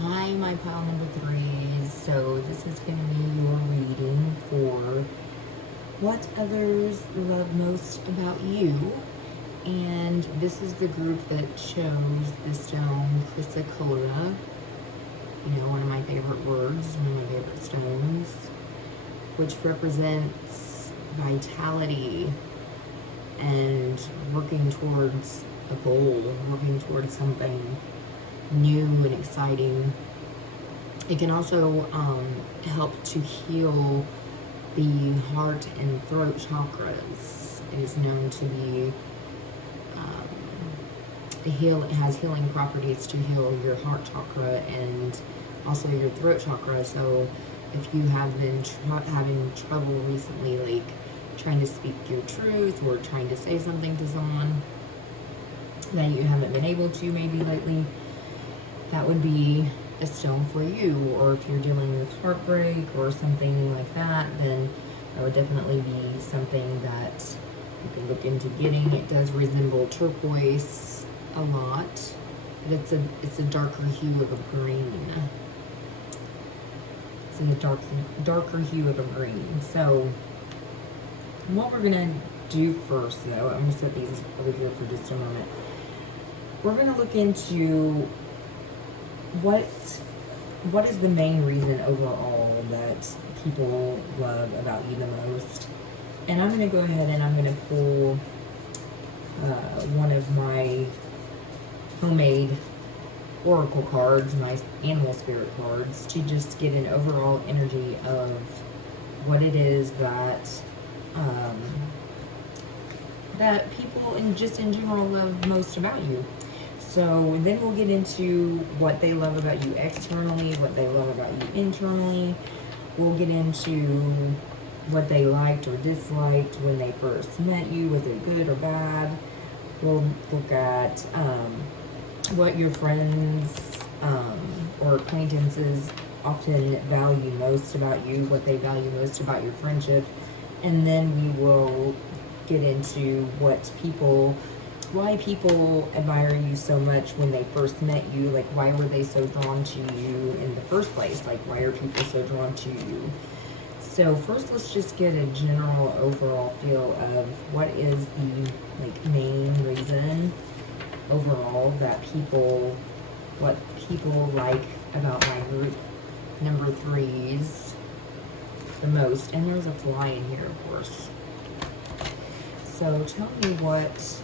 Hi, my pile number threes. So this is going to be your reading for what others love most about you. And this is the group that chose the stone chrysocolla. You know, one of my favorite words, one of my favorite stones, which represents vitality and working towards a goal, working towards something new and exciting. It can also help to heal the heart and throat chakras. It is known to be it has healing properties to heal your heart chakra and also your throat chakra. So if you have been having trouble recently, like trying to speak your truth or trying to say something to someone that you haven't been able to maybe lately, that would be a stone for you. Or if you're dealing with heartbreak or something like that, then that would definitely be something that you can look into getting. It does resemble turquoise a lot, but it's a darker hue of a green. It's in the darker hue of a green. So what we're gonna do first, though, I'm gonna set these over here for just a moment. We're gonna look into what is the main reason overall that people love about you the most. And I'm going to go ahead and I'm going to pull one of my homemade oracle cards, my animal spirit cards, to just get an overall energy of what it is that that people in general love most about you. So then we'll get into what they love about you externally, what they love about you internally. We'll get into what they liked or disliked when they first met you. Was it good or bad? We'll look at what your friends or acquaintances often value most about you, what they value most about your friendship. And then we will get into why people admire you so much when they first met you. Like, why were they so drawn to you in the first place? Like, why are people so drawn to you? So first, let's just get a general overall feel of what is the main reason overall that what people like about my group number threes the most. And there's a fly in here, of course. So tell me what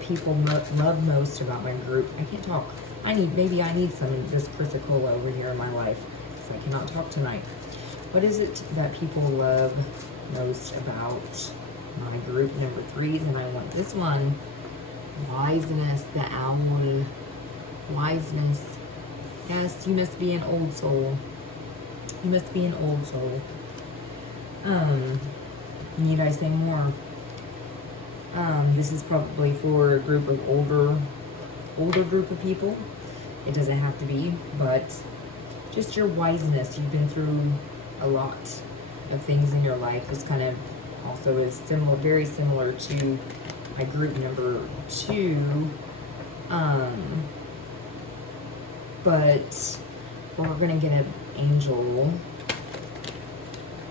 people love most about my group. I can't talk. Maybe I need some of this chrysocolla over here in my life, because I cannot talk tonight. What is it that people love most about my group number threes? And I want this one. Wiseness, the owl. Wiseness. Yes, you must be an old soul. You must be an old soul. Need I say more? This is probably for a group of older group of people. It doesn't have to be, but just your wiseness. You've been through a lot of things in your life. This kind of also is very similar to my group number two. But we're gonna get an angel.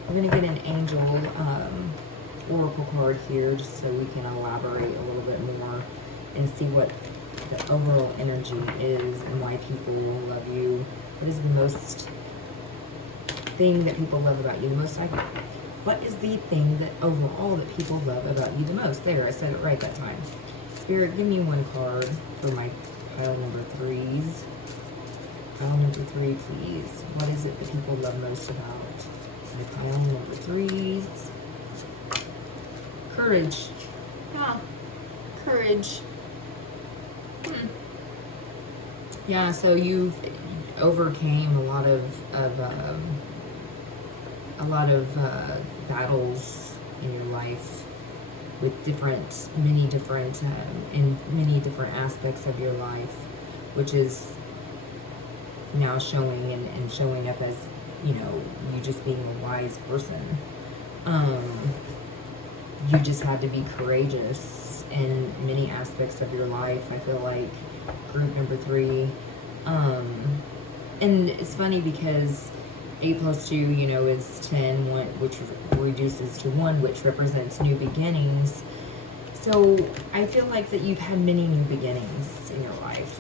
We're gonna get an angel oracle card here, just so we can elaborate a little bit more and see what the overall energy is and why people love you. What is the most thing that people love about you the most? What is the thing that overall that people love about you the most? There, I said it right that time. Spirit, give me one card for my pile number threes. Pile number three, please. What is it that people love most about my pile number threes? Courage. Yeah, courage. Yeah, so you've overcame a lot of battles in your life with many different aspects of your life, which is now showing and showing up as, you just being a wise person. You just had to be courageous in many aspects of your life. I feel like group number three And it's funny because 8 plus 2, you know, is 10, which reduces to 1, which represents new beginnings. So I feel like that you've had many new beginnings in your life.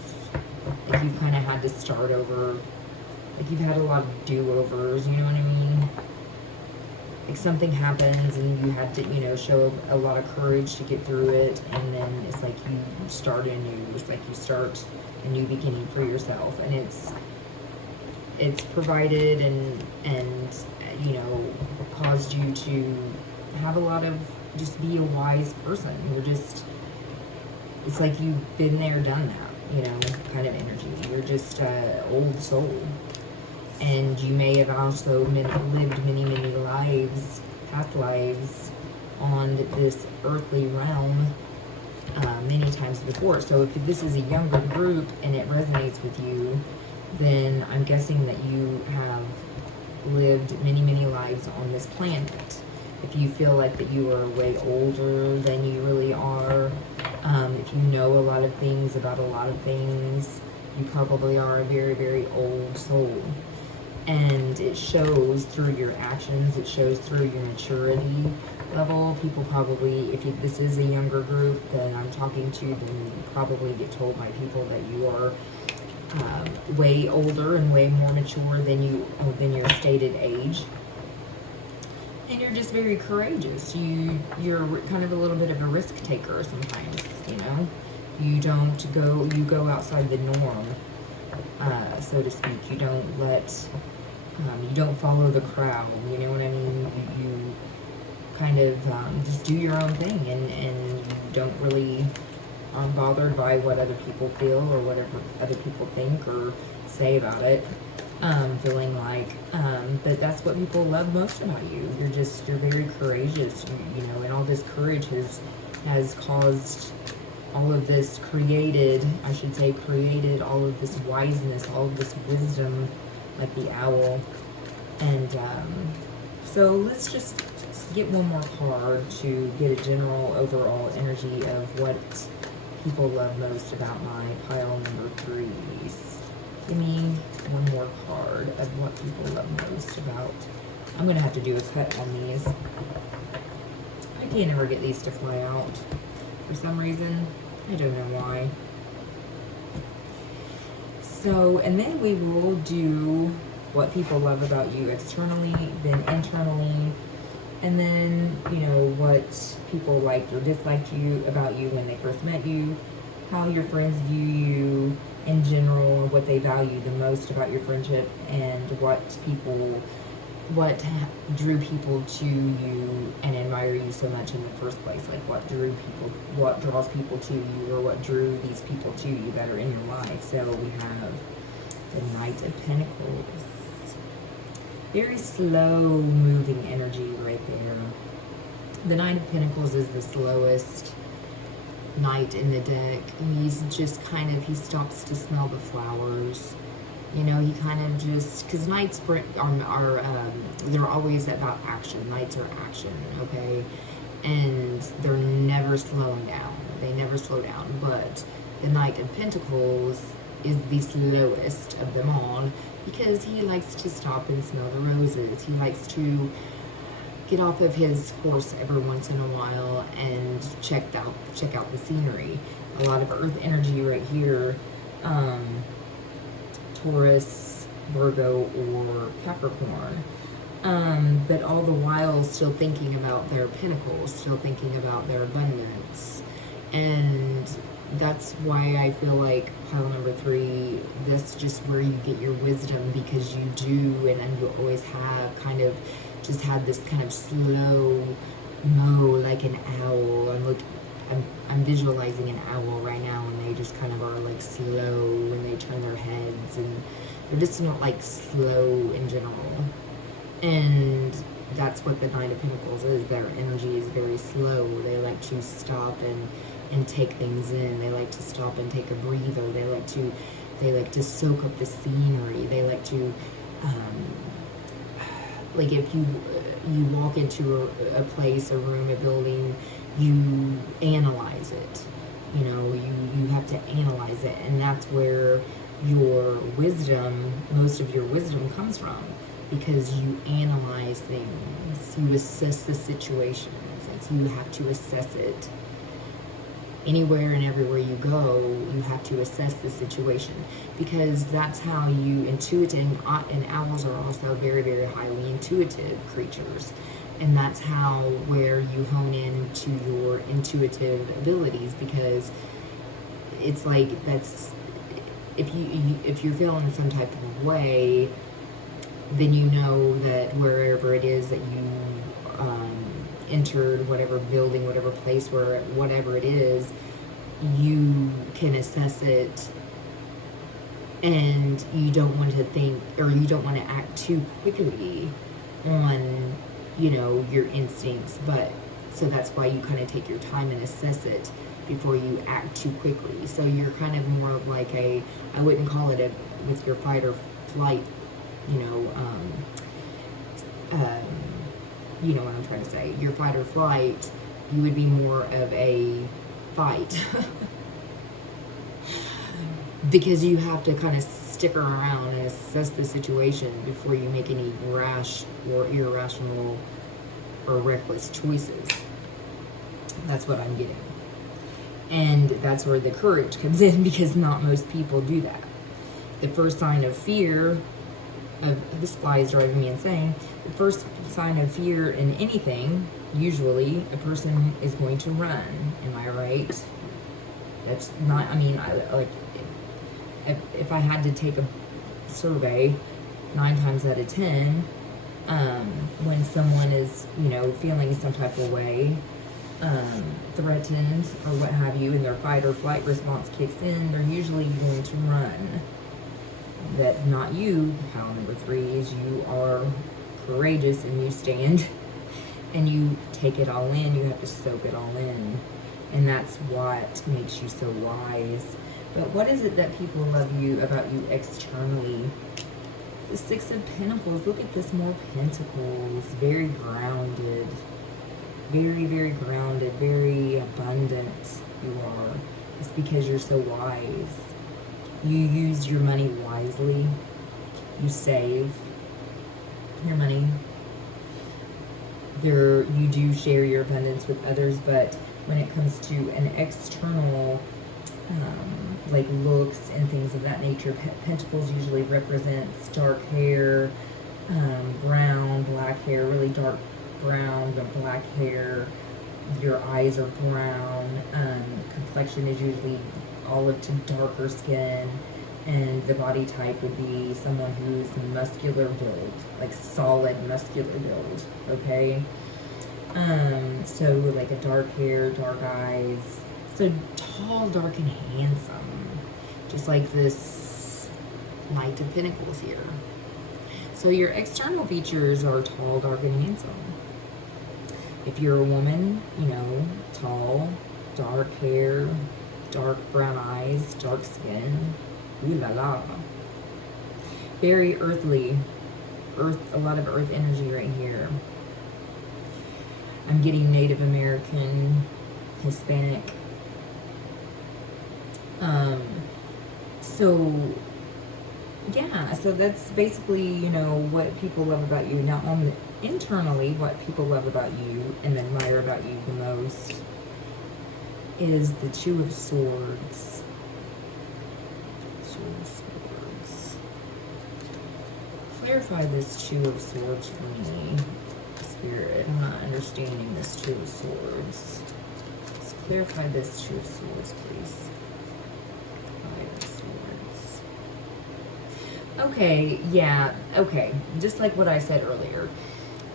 Like you've kind of had to start over. Like you've had a lot of do-overs, you know what I mean? Like something happens and you had to, you know, show a lot of courage to get through it, and then it's like you start anew. It's like you start a new beginning for yourself, and it's provided and you know, caused you to have a lot of, just be a wise person. You're just, it's like you've been there, done that, you know, kind of energy. You're just an old soul. And you may have also lived many, many lives, past lives, on this earthly realm many times before. So if this is a younger group and it resonates with you, then I'm guessing that you have lived many, many lives on this planet. If you feel like that you are way older than you really are, if you know a lot of things about a lot of things, you probably are a very, very old soul. And it shows through your actions, it shows through your maturity level. People probably, if this is a younger group that I'm talking to, then you probably get told by people that you are way older and way more mature than your stated age. And you're just very courageous. You're kind of a little bit of a risk taker sometimes, you know. You go outside the norm, so to speak. You don't you don't follow the crowd, you know what I mean? You kind of just do your own thing, and you don't really bothered by what other people feel or whatever other people think or say about it. Feeling like, but that's what people love most about you. You're very courageous, you know, and all this courage has caused all of this, created all of this wiseness, all of this wisdom, like the owl. And so let's just get one more card to get a general overall energy of what people love most about my pile number 3s. Give me one more card of what people love most about. I'm going to have to do a cut on these. I can't ever get these to fly out for some reason. I don't know why. So, and then we will do what people love about you externally, then internally, and then, you know, what people liked or disliked about you when they first met you, how your friends view you in general, what they value the most about your friendship, and what drew people to you and admire you so much in the first place. Like what draws people to you, or what drew these people to you that are in your life. So we have the Knight of Pentacles. Very slow moving energy right there. The Knight of Pentacles is the slowest knight in the deck. He's just he stops to smell the flowers. You know, he kind of just, because knights are they're always about action. Knights are action, okay? And they're never slowing down. They never slow down. But the Knight of Pentacles is the slowest of them all, because he likes to stop and smell the roses. He likes to get off of his horse every once in a while and check out the scenery. A lot of earth energy right here. Taurus, Virgo, or Capricorn. But all the while still thinking about their pentacles, still thinking about their abundance. And that's why I feel like pile number 3, that's just where you get your wisdom, because you do, and then you always have kind of just had this kind of slow mo, like an owl. I'm visualizing an owl right now, and they just kind of are like slow when they turn their heads, and they're just not like slow in general. And that's what the Knight of Pentacles is. Their energy is very slow. They like to stop and take things in. They like to stop and take a breather. They like to soak up the scenery. They like to like if you walk into a place, a room, a building, you analyze it. You know, you have to analyze it, and that's where your wisdom, most of your wisdom comes from, because you analyze things, you assess the situations. You have to assess it. Anywhere and everywhere you go, you have to assess the situation, because that's how you intuit. And owls are also very, very highly intuitive creatures, and that's how where you hone in to your intuitive abilities, because it's like that's if you're feeling some type of way, then you know that wherever it is that you entered, whatever building, whatever place, where whatever it is, you can assess it, and you don't want to think, or you don't want to act too quickly on, you know, your instincts. But so that's why you kind of take your time and assess it before you act too quickly. So you're kind of more of like I wouldn't call it with your fight or flight, you know, you know what I'm trying to say. Your fight or flight, you would be more of a fight. Because you have to kind of stick around and assess the situation before you make any rash or irrational or reckless choices. That's what I'm getting. And that's where the courage comes in, because not most people do that. The first sign of fear, this fly is driving me insane. The first sign of fear in anything, usually a person is going to run. Am I right? That's not, I mean, if I had to take a survey, 9 times out of 10, when someone is, you know, feeling some type of way, threatened or what have you, and their fight or flight response kicks in, they're usually going to run. That not you, pile number 3, is you are courageous and you stand and you take it all in. You have to soak it all in, and that's what makes you so wise. But what is it that people love about you externally? The 6 of Pentacles. Look at this, more pentacles. Very grounded. Very, very grounded. Very abundant you are. It's because you're so wise. You use your money wisely. You save your money. You do share your abundance with others, but when it comes to an external, like looks and things of that nature, pentacles usually represents dark hair, brown, black hair, really dark brown, but black hair. Your eyes are brown. Complexion is usually olive to darker skin, and the body type would be someone who's muscular build, like solid muscular build. Okay, so like a dark hair, dark eyes, so tall, dark, and handsome, just like this Knight of Pentacles here. So your external features are tall, dark, and handsome. If you're a woman, you know, tall, dark hair, dark brown eyes, dark skin. Ooh la la. Very earthly. A lot of earth energy right here. I'm getting Native American, Hispanic. So yeah, so that's basically, you know, what people love about you. Now internally, what people love about you and admire about you the most is the Two of Swords. Two of Swords. Clarify this Two of Swords for me, Spirit. I'm not understanding this Two of Swords. Let's clarify this Two of Swords, please. Five of Swords. Okay, yeah, okay. Just like what I said earlier.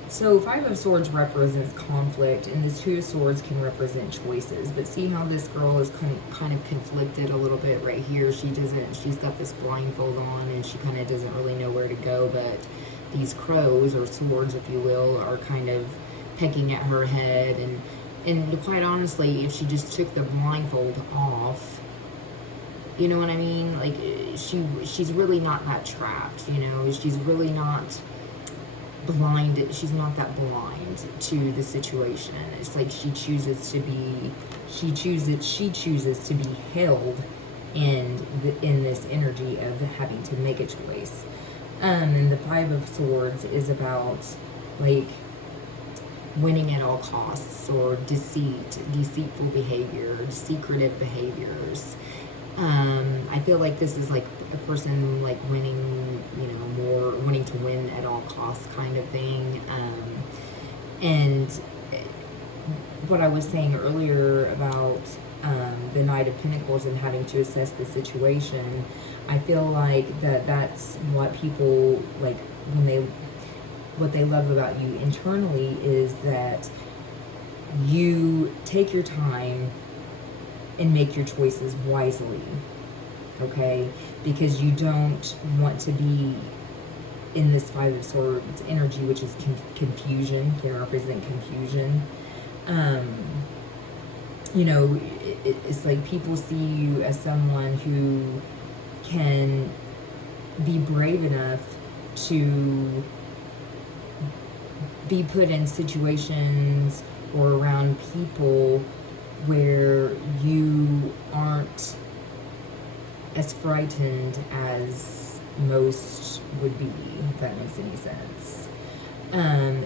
So Five of Swords represents conflict, and this Two of Swords can represent choices. But see how this girl is kind of conflicted a little bit right here. She's got this blindfold on, and she kind of doesn't really know where to go. But these crows, or swords, if you will, are kind of pecking at her head. And quite honestly, if she just took the blindfold off, you know what I mean? Like, she's really not that trapped, you know? She's really not blind. She's not that blind to the situation. It's like she chooses to be held in this energy of having to make a choice. And the Five of Swords is about like winning at all costs, or deceitful behavior, secretive behaviors. I feel like this is like a person like winning, more wanting to win at all costs kind of thing. And what I was saying earlier about the Knight of Pentacles and having to assess the situation, I feel like that's what people like what they love about you internally is that you take your time and make your choices wisely, okay? Because you don't want to be in this Five of Swords energy, which is confusion, can represent confusion. It's like people see you as someone who can be brave enough to be put in situations or around people where you aren't as frightened as most would be, if that makes any sense.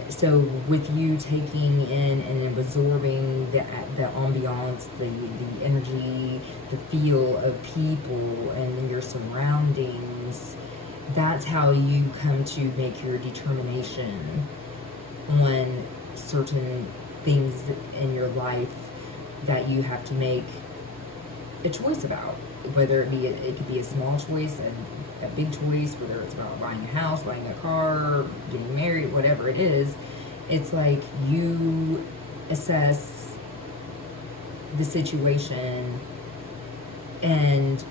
So with you taking in and absorbing the ambiance, the energy, the feel of people and your surroundings, that's how you come to make your determination on certain things in your life that you have to make a choice about, whether it could be a small choice and a big choice, whether it's about buying a house, buying a car, getting married, whatever it is. It's like you assess the situation, and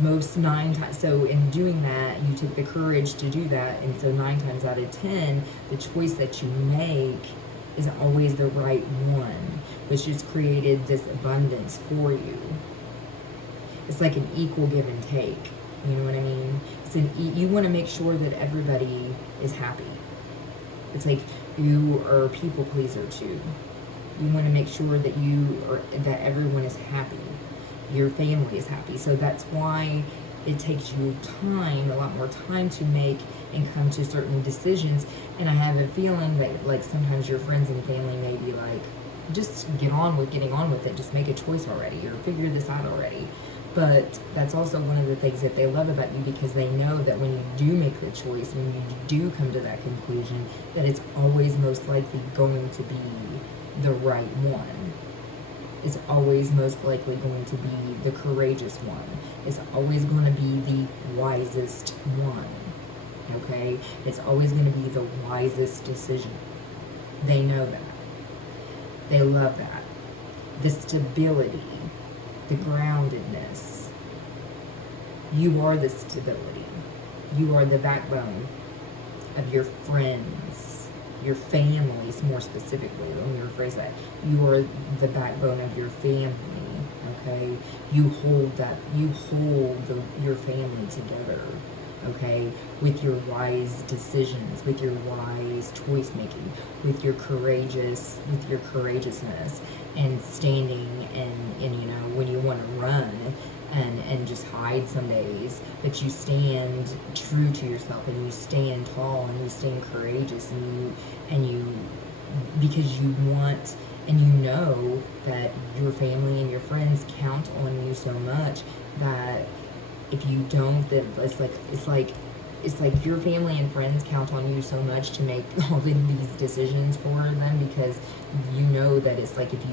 most 9 times, so in doing that, you took the courage to do that, and so 9 times out of 10, the choice that you make is always the right one, which has created this abundance for you. It's like an equal give and take. You know what I mean? You want to make sure that everybody is happy. It's like you are a people pleaser too. You want to make sure that everyone is happy. Your family is happy. So that's why it takes you a lot more time to make and come to certain decisions. And I have a feeling that like sometimes your friends and family may be like, just getting on with it. Just make a choice already, or figure this out already. But that's also one of the things that they love about you, because they know that when you do make the choice, when you do come to that conclusion, that it's always most likely going to be the right one. It's always most likely going to be the courageous one. It's always going to be the wisest one. Okay? It's always going to be the wisest decision. They know that. They love that. The stability, the groundedness. You are the stability. You are the backbone of your friends, your families more specifically. Let me rephrase that. You are the backbone of your family, okay? You hold your family together, okay? With your wise decisions, with your wise choice making, with your courageousness, and standing and when you want to run and just hide some days, but you stand true to yourself, and you stand tall, and you stand courageous, and you because you want, and you know that your family and your friends count on you so much that if you don't, then it's like your family and friends count on you so much to make all of these decisions for them, because you know that it's like if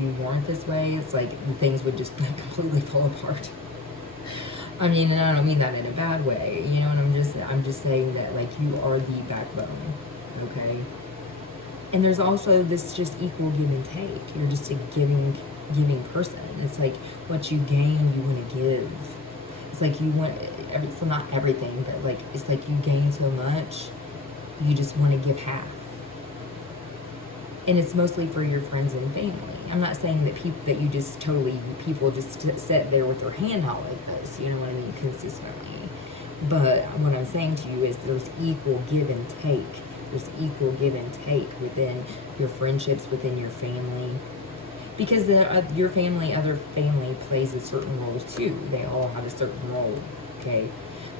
you weren't this way, it's like things would just completely fall apart. I mean, and I don't mean that in a bad way, and I'm just saying that like you are the backbone, okay? And there's also this just equal give and take. You're just a giving person. It's like what you gain, you want to give. It's like you want, so not everything, but like it's like you gain so much, you just want to give half. And it's mostly for your friends and family. I'm not saying that people just sit there with their hand out like this, you know what I mean, consistently. But what I'm saying to you is there's equal give and take. There's equal give and take within your friendships, within your family. Because your family, other family plays a certain role too. They all have a certain role, okay?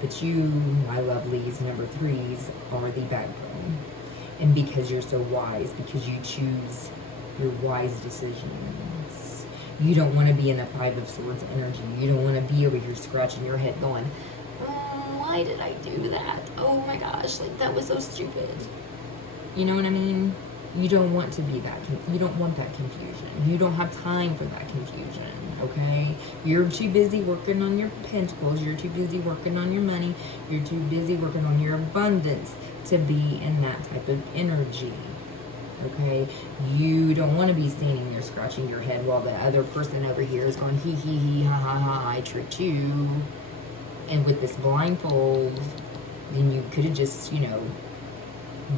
But you, my lovelies, number threes, are the backbone. And because you're so wise, because you choose your wise decisions. You don't want to be in a Five of Swords energy. You don't want to be over here scratching your head going, why did I do that? Oh my gosh, like that was so stupid. You know what I mean? You don't want to be that. You don't want that confusion. You don't have time for that confusion, okay? You're too busy working on your pentacles. You're too busy working on your money. You're too busy working on your abundance to be in that type of energy, okay? You don't want to be standing there scratching your head while the other person over here is going, hee hee hee, ha ha ha, I tricked you. And with this blindfold, then you could have just, you know,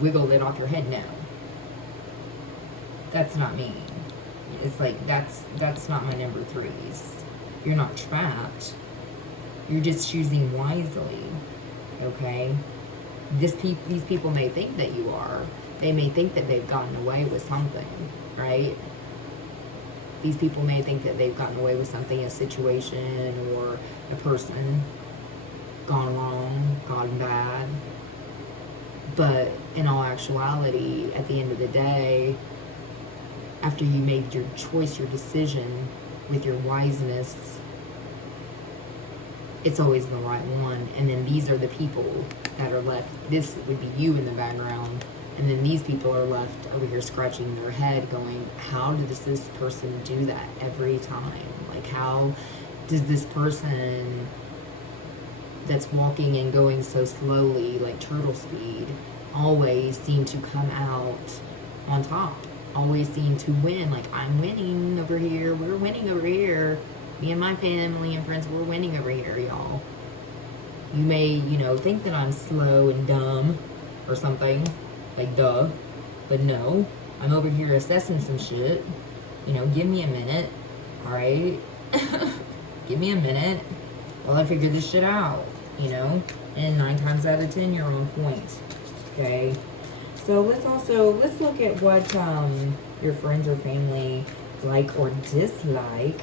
wiggled it off your head. No. That's not me. It's like, that's not my number threes. You're not trapped. You're just choosing wisely, okay? These people may think that you are. They may think that they've gotten away with something, right? These people may think that they've gotten away with something, a situation or a person, gone wrong, gone bad. But in all actuality, at the end of the day, after you made your choice, your decision with your wiseness, it's always the right one. And then these are the people that are left. This would be you in the background. And then these people are left over here scratching their head going, how does this person do that every time? Like, how does this person that's walking and going so slowly, like turtle speed, always seem to come out on top? Always seem to win. Like, I'm winning over here. We're winning over here. Me and my family and friends, we're winning over here, y'all. You may, you know, think that I'm slow and dumb or something. Like, duh. But no. I'm over here assessing some shit. You know, give me a minute. Alright? Give me a minute while I figure this shit out. You know? And 9 times out of 10, you're on point. Okay? So let's look at what your friends or family like or dislike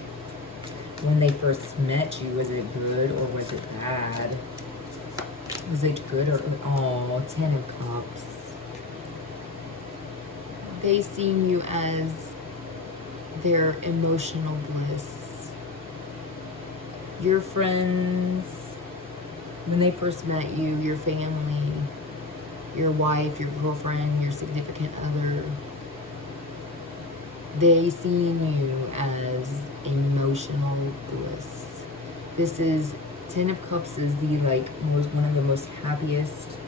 when they first met you. Was it good or was it bad? Was it good or, oh, 10 of Cups. They seen you as their emotional bliss. Your friends, when they first met you, your family, your wife, your girlfriend, your significant other, they seen you as emotional bliss. This is 10 of Cups is the one of the most happiest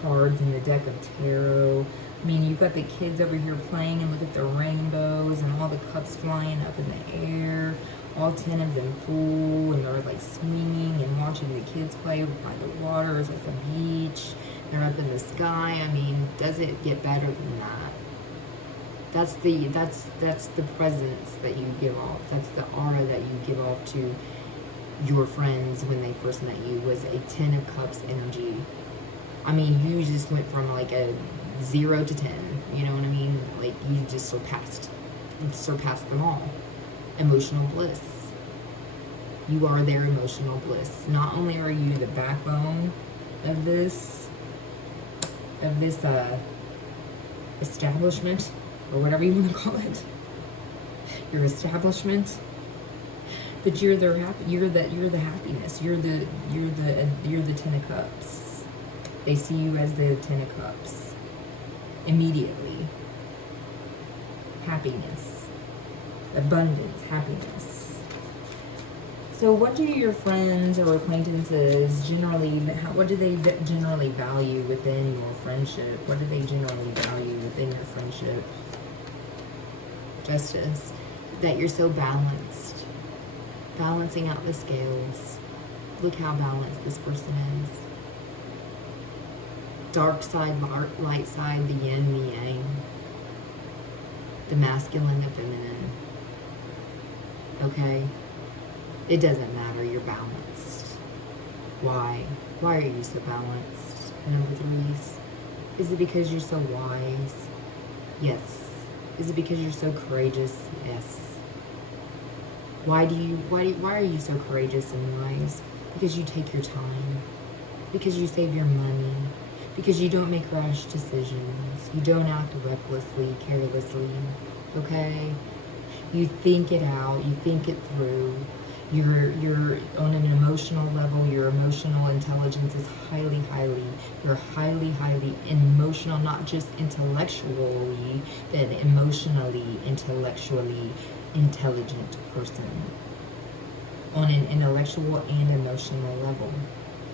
cards in the deck of tarot. I mean, you've got the kids over here playing and look at the rainbows and all the cups flying up in the air. All 10 of them full, and they're like swinging and watching the kids play by the water. It's like the beach. They're up in the sky. I mean, does it get better than that? That's the presence that you give off. That's the aura that you give off to your friends when they first met you, was a 10 of Cups energy. I mean, you just went from like a 0 to 10. You know what I mean? Like, you just surpassed them all. Emotional bliss. You are their emotional bliss. Not only are you the backbone of this establishment, or whatever you want to call it, your establishment, but you're the happiness. You're the 10 of Cups. They see you as the 10 of Cups immediately. Happiness, abundance, happiness. So what do your friends or acquaintances generally, what do they generally value within your friendship? What do they generally value within your friendship? Justice. That you're so balanced. Balancing out the scales. Look how balanced this person is. Dark side, light side, the yin, the yang. The masculine, the feminine. Okay? It doesn't matter, you're balanced. Why? Why are you so balanced? Number threes. Is it because you're so wise? Yes. Is it because you're so courageous? Yes. Why are you so courageous and wise? Because you take your time. Because you save your money. Because you don't make rash decisions. You don't act recklessly, carelessly. Okay? You think it out. You think it through. You're on an emotional level. Your emotional intelligence is you're highly emotional, not just intellectually, but emotionally, intellectually intelligent person. On an intellectual and emotional level.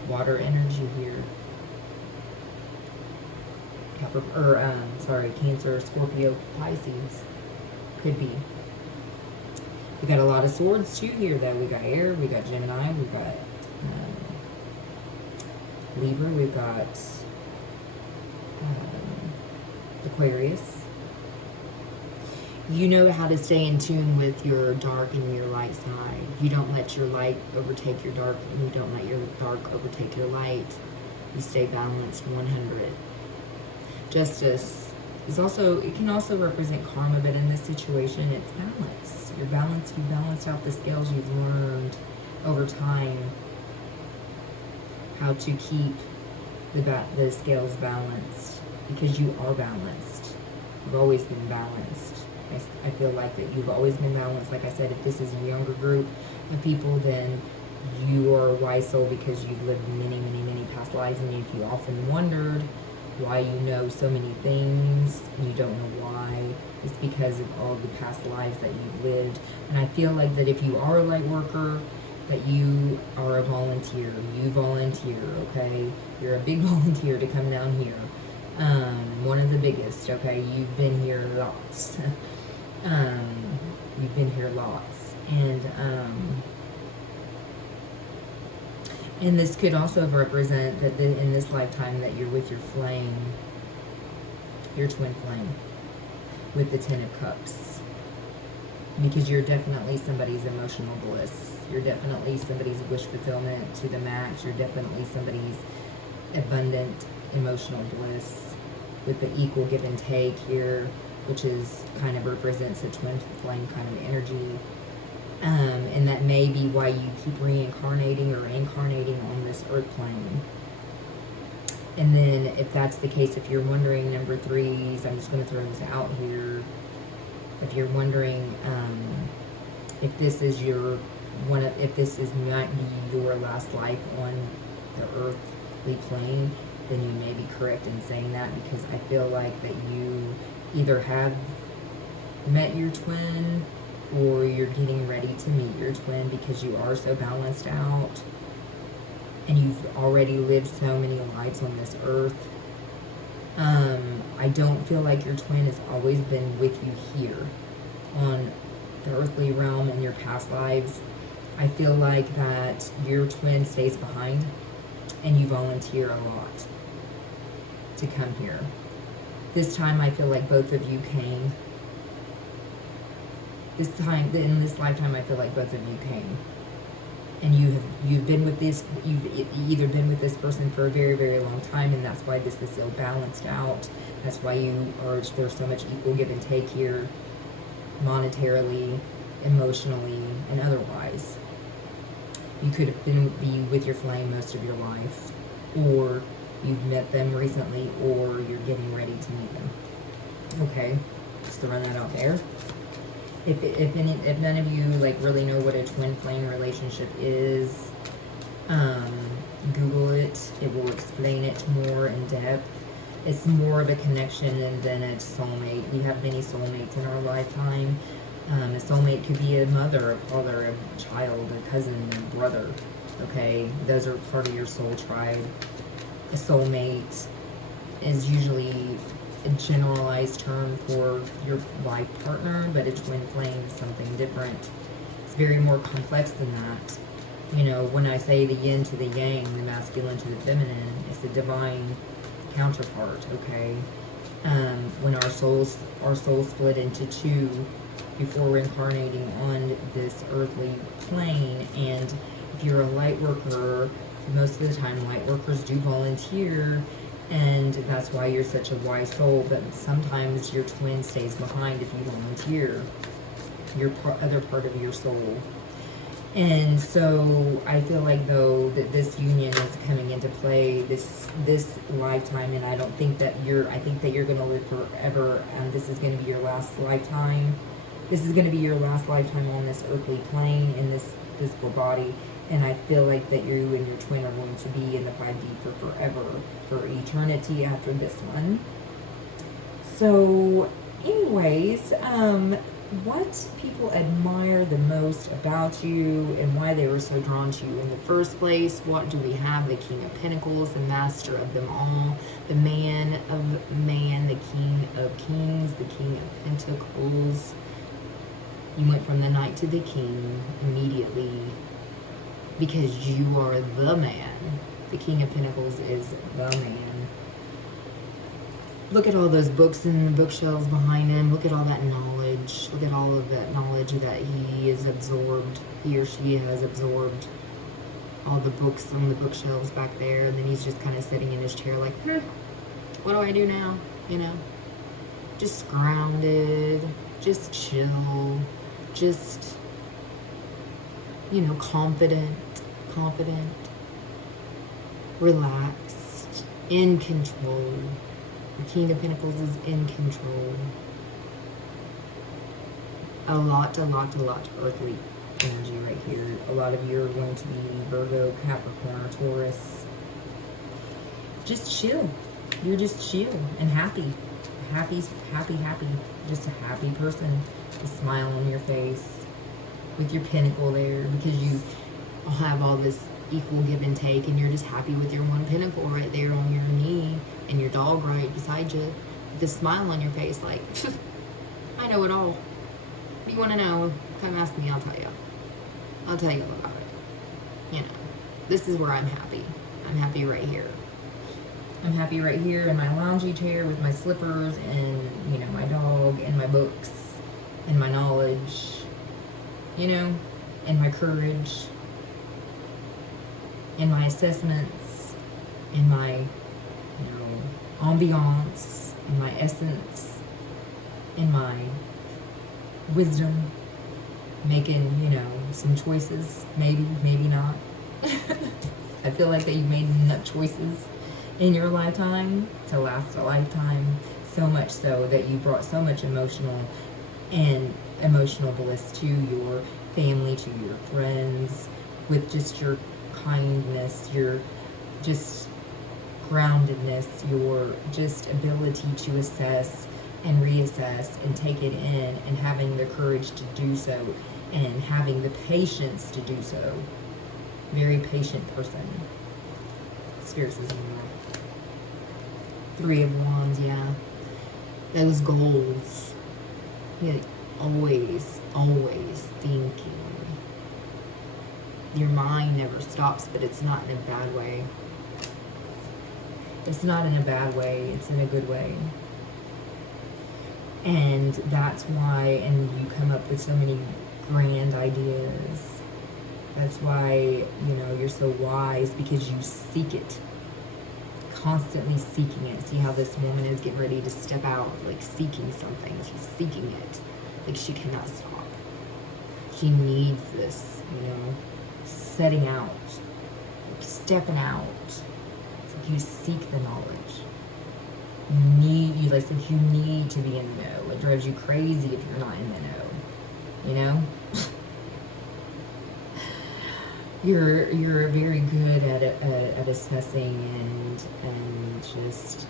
Water energy here. Cancer, Scorpio, Pisces. Could be. We got a lot of swords too here, though. We got air, we got Gemini, we got Libra, we've got Aquarius. You know how to stay in tune with your dark and your light side. You don't let your light overtake your dark, and you don't let your dark overtake your light. You stay balanced 100. Justice is also, it can also represent karma, but in this situation, it's balance. You're balanced, you balanced out the scales. You've learned over time how to keep the scales balanced, because you are balanced. You've always been balanced. I feel like that you've always been balanced. Like I said, if this is a younger group of people, then you are a wise soul because you've lived many past lives, and if you often wondered why you know so many things and you don't know why, it's because of all the past lives that you've lived. And I feel like that if you are a light worker, that you are a volunteer. You volunteer, okay? You're a big volunteer to come down here. One of the biggest, okay? You've been here lots. You've been here lots. And this could also represent that in this lifetime that you're with your flame, your twin flame, with the Ten of Cups. Because you're definitely somebody's emotional bliss. You're definitely somebody's wish fulfillment to the max. You're definitely somebody's abundant emotional bliss with the equal give and take here, which is kind of represents a twin flame kind of energy. And that may be why you keep reincarnating or incarnating on this earth plane. And then if that's the case, if you're wondering, number threes, I'm just going to throw this out here. If you're wondering if this is if this is might be your last life on the earthly plane, then you may be correct in saying that, because I feel like that you either have met your twin or you're getting ready to meet your twin, because you are so balanced out and you've already lived so many lives on this earth. I don't feel like your twin has always been with you here on the earthly realm in your past lives. I feel like that your twin stays behind and you volunteer a lot to come here. This time I feel like both of you came. This time, in this lifetime, I feel like both of you came. And you've been with this, you've either been with this person for a very long time, and that's why this is so balanced out. That's why there's so much equal give and take here, monetarily, emotionally, and otherwise. You could have be with your flame most of your life, or you've met them recently, or you're getting ready to meet them. Okay, just throwing that out there. If none of you like really know what a twin flame relationship is, Google it. It will explain it more in depth. It's more of a connection than a soulmate. We have many soulmates in our lifetime. A soulmate could be a mother, a father, a child, a cousin, a brother. Okay, those are part of your soul tribe. A soulmate is usually a generalized term for your life partner, but a twin flame is something different. It's very more complex than that. You know, when I say the yin to the yang, the masculine to the feminine, it's a divine counterpart, okay? When our souls split into two before reincarnating on this earthly plane, and if you're a light worker, most of the time light workers do volunteer And that's why you're such a wise soul, but sometimes your twin stays behind if you volunteer your other part of your soul. And so I feel like, though, that this union is coming into play this lifetime, and I think that you're going to live forever, and this is going to be your last lifetime. This is going to be your last lifetime on this earthly plane, in this physical body. And I feel like that you and your twin are going to be in the 5D for forever, for eternity after this one. So, anyways, what people admire the most about you and why they were so drawn to you in the first place. What do we have? The King of Pentacles, the master of them all, the man of man, the King of Kings, the King of Pentacles. You went from the Knight to the King immediately because you are the man. The King of Pentacles is the man. Look at all those books in the bookshelves behind him. Look at all that knowledge. Look at all of that knowledge that he is absorbed. He or she has absorbed all the books on the bookshelves back there. And then he's just kind of sitting in his chair like, what do I do now? You know? Just grounded. Just chill. Just, you know, confident. Relaxed. In control. The King of Pentacles is in control. A lot of earthly energy right here. A lot of you are going to be Virgo, Capricorn, or Taurus. Just chill. You're just chill and happy. Happy. Just a happy person. A smile on your face. With your pentacle there. Because you have all this equal give and take, and you're just happy with your one pentacle right there on your knee, and your dog right beside you with a smile on your face like, I know it all. What do you want to know? Come ask me, I'll tell you. I'll tell you all about it. You know, this is where I'm happy. I'm happy right here. I'm happy right here in my loungy chair with my slippers and, you know, my dog and my books and my knowledge, you know, and my courage, in my assessments, in my, you know, ambiance, in my essence, in my wisdom, making, you know, some choices, maybe not. I feel like that you've made enough choices in your lifetime to last a lifetime, so much so that you brought so much emotional bliss to your family, to your friends, with just your kindness, your just groundedness, your just ability to assess and reassess and take it in, and having the courage to do so, and having the patience to do so. Very patient person. Spirit says more. 3 of Wands, yeah. Those goals. Yeah, always thinking. Your mind never stops, but it's not in a bad way. It's not in a bad way, it's in a good way. And that's why, and you come up with so many grand ideas. That's why, you know, you're so wise, because you seek it. Constantly seeking it. See how this woman is getting ready to step out, like seeking something. She's seeking it. Like she cannot stop. She needs this, you know, setting out, stepping out. It's like you seek the knowledge. You need to be in the know. It drives you crazy if you're not in the know. You know? You're very good at assessing and just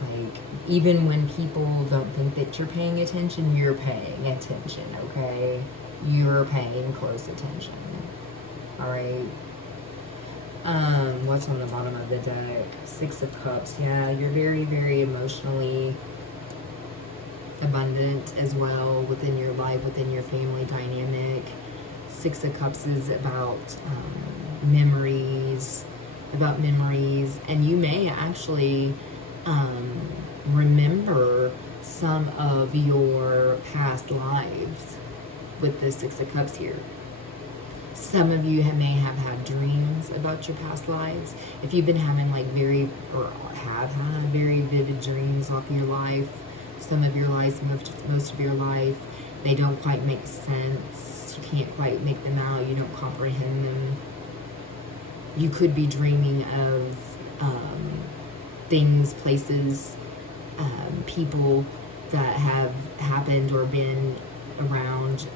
like, even when people don't think that you're paying attention, you're paying attention, okay? You're paying close attention. Alright. What's on the bottom of the deck? 6 of Cups. Yeah, you're very, very emotionally abundant as well within your life, within your family dynamic. 6 of Cups is about memories, and you may actually remember some of your past lives with the 6 of Cups here. Some of you may have had dreams about your past lives. If you've been having like have had very vivid dreams off your life, some of your lives, most of your life, they don't quite make sense. You can't quite make them out. You don't comprehend them. You could be dreaming of things, places, people that have happened or been around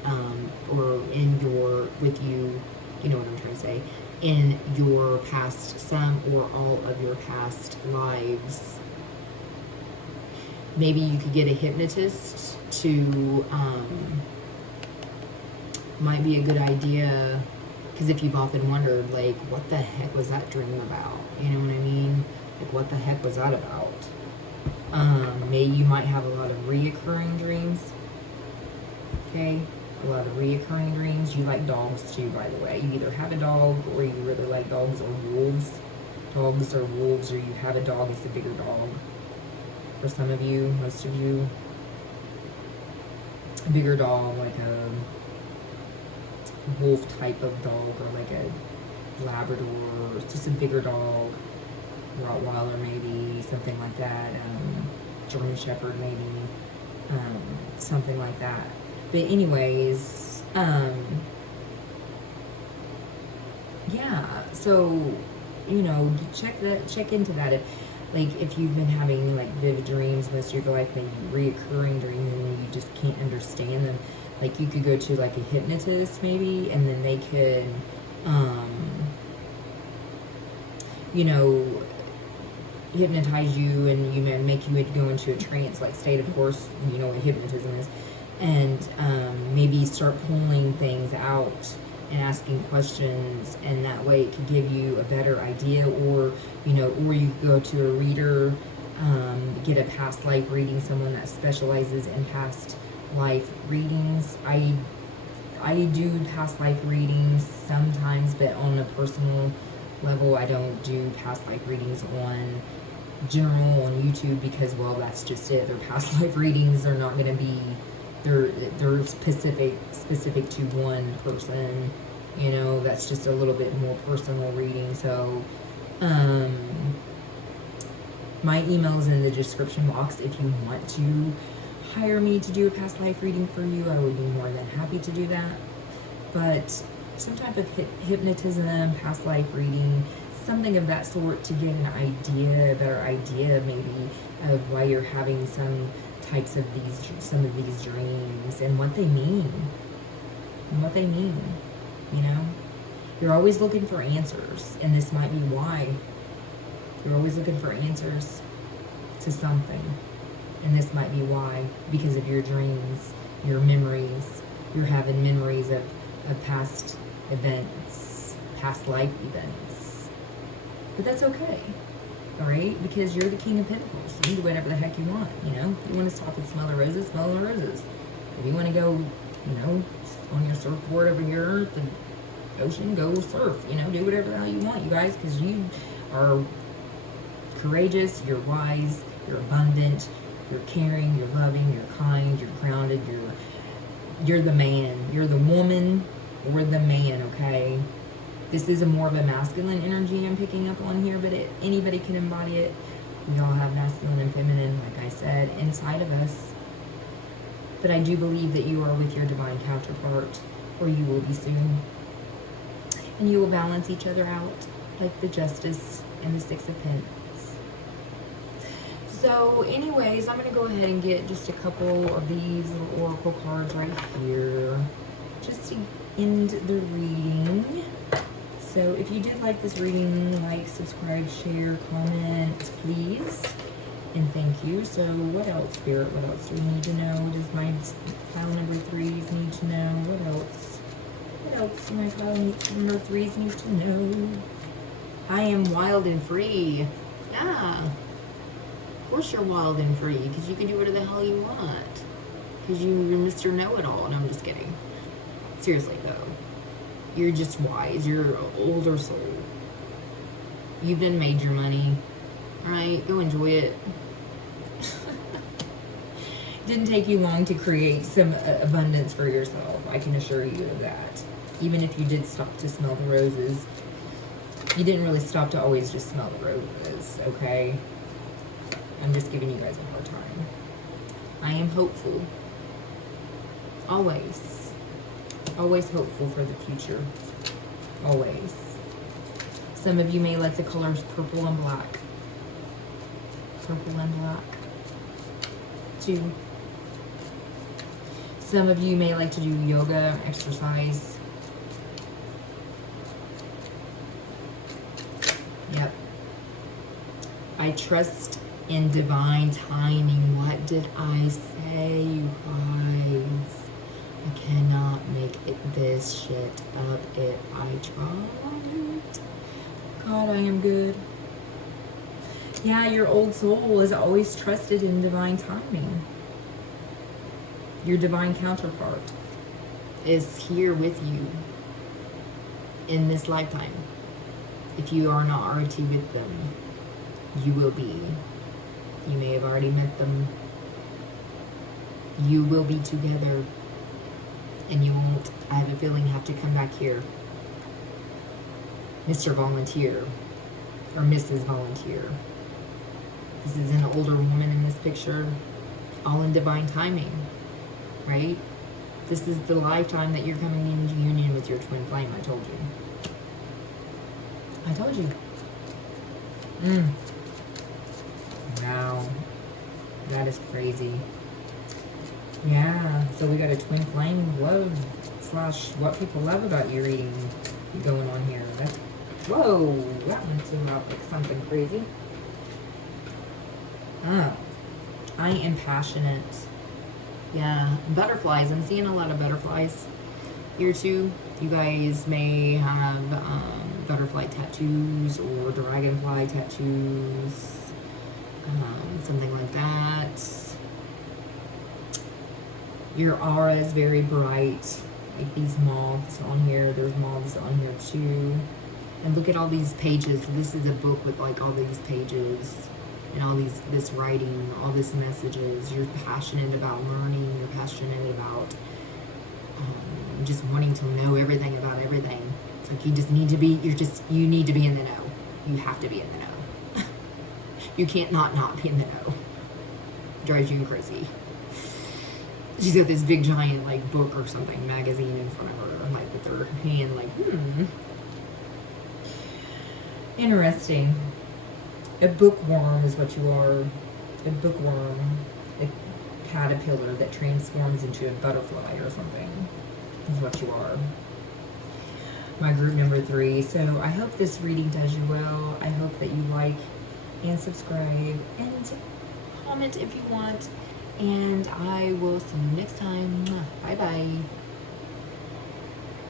or with you, you know what I'm trying to say, in your past, some or all of your past lives. Maybe you could get a hypnotist to, might be a good idea, because if you've often wondered, like, what the heck was that dream about? You know what I mean? Like, what the heck was that about? Maybe you might have a lot of reoccurring dreams. Okay? A lot of reoccurring dreams. You like dogs too, by the way. You either have a dog or you really like dogs, or wolves. Dogs or wolves, or you have a dog, it's a bigger dog. For some of you, most of you. A bigger dog, like a wolf type of dog, or like a Labrador, just a bigger dog. Rottweiler maybe, something like that. German Shepherd maybe. Something like that. But anyways, yeah, so, you know, check into that. If you've been having like vivid dreams most of your life, maybe reoccurring dreams, and you just can't understand them, like you could go to like a hypnotist maybe, and then they could, you know, hypnotize you, and make you go into a trance like state. Of course, you know what hypnotism is. And maybe start pulling things out and asking questions, and that way it could give you a better idea. Or, you know, or you could go to a reader, get a past life reading, someone that specializes in past life readings. I do past life readings sometimes, but on a personal level, I don't do past life readings on general on YouTube, because, well, that's just it. They're past life readings. They're not going to be, they're specific to one person, you know. That's just a little bit more personal reading. So my email's in the description box. If you want to hire me to do a past life reading for you, I would be more than happy to do that. But some type of hypnotism, past life reading, something of that sort, to get an idea, a better idea maybe, of why you're having some of these dreams, and what they mean, you know. You're always looking for answers, and this might be why. You're always looking for answers to something, and this might be why, because of your dreams, your memories. You're having memories of past events, past life events. But that's okay. Alright? Because you're the King of Pentacles. You can do whatever the heck you want, you know? If you want to stop and smell the roses, smell the roses. If you want to go, you know, on your surfboard over here at the ocean, go surf. You know, do whatever the hell you want, you guys, because you are courageous, you're wise, you're abundant, you're caring, you're loving, you're kind, you're grounded, you're the man. You're the woman or the man, okay? This is more of a masculine energy I'm picking up on here, but anybody can embody it. We all have masculine and feminine, like I said, inside of us. But I do believe that you are with your divine counterpart, or you will be soon. And you will balance each other out, like the Justice and the Six of Pentacles. So anyways, I'm going to go ahead and get just a couple of these little oracle cards right here, just to end the reading. So if you did like this reading, like, subscribe, share, comment, please. And thank you. So what else, Spirit? What else do we need to know? Does my pile number 3s need to know? What else? What else do my pile number 3s need to know? I am wild and free. Yeah. Of course you're wild and free, because you can do whatever the hell you want. Because you're Mr. Know-It-All. And I'm just kidding. Seriously, though. You're just wise. You're an older soul. You've done made your money. Alright? Go enjoy it. Didn't take you long to create some abundance for yourself. I can assure you of that. Even if you did stop to smell the roses, you didn't really stop to always just smell the roses, okay? I'm just giving you guys a hard time. I am hopeful. Always. Always hopeful for the future. Always. Some of you may like the colors purple and black. Purple and black. 2. Some of you may like to do yoga, exercise. Yep. I trust in divine timing. What did I say, you guys? I cannot make this shit up if I try. God, I am good. Yeah, your old soul is always trusted in divine timing. Your divine counterpart is here with you in this lifetime. If you are not already with them, you will be. You may have already met them. You will be together. And you won't, I have a feeling, have to come back here. Mr. Volunteer. Or Mrs. Volunteer. This is an older woman in this picture. All in divine timing. Right? This is the lifetime that you're coming into union with your twin flame. I told you. I told you. Wow. That is crazy. Yeah. So we got a twin flame love / what people love about you reading going on here. That's, whoa. That one seemed out like something crazy. Oh. I am passionate. Yeah, butterflies. I'm seeing a lot of butterflies here too. You guys may have butterfly tattoos or dragonfly tattoos, something like that. Your aura is very bright. Like these moths on here. There's moths on here too. And look at all these pages. This is a book with like all these pages. And all this writing, all this messages. You're passionate about learning. You're passionate about just wanting to know everything about everything. It's like you just need to be. You need to be in the know. You have to be in the know. You can't not be in the know. Drives you crazy. She's got this big giant like book or something, magazine in front of her, like with her hand, like Interesting. A bookworm is what you are. A bookworm. A caterpillar that transforms into a butterfly or something is what you are. My group number 3. So I hope this reading does you well. I hope that you like and subscribe and comment if you want. And I will see you next time. Bye-bye.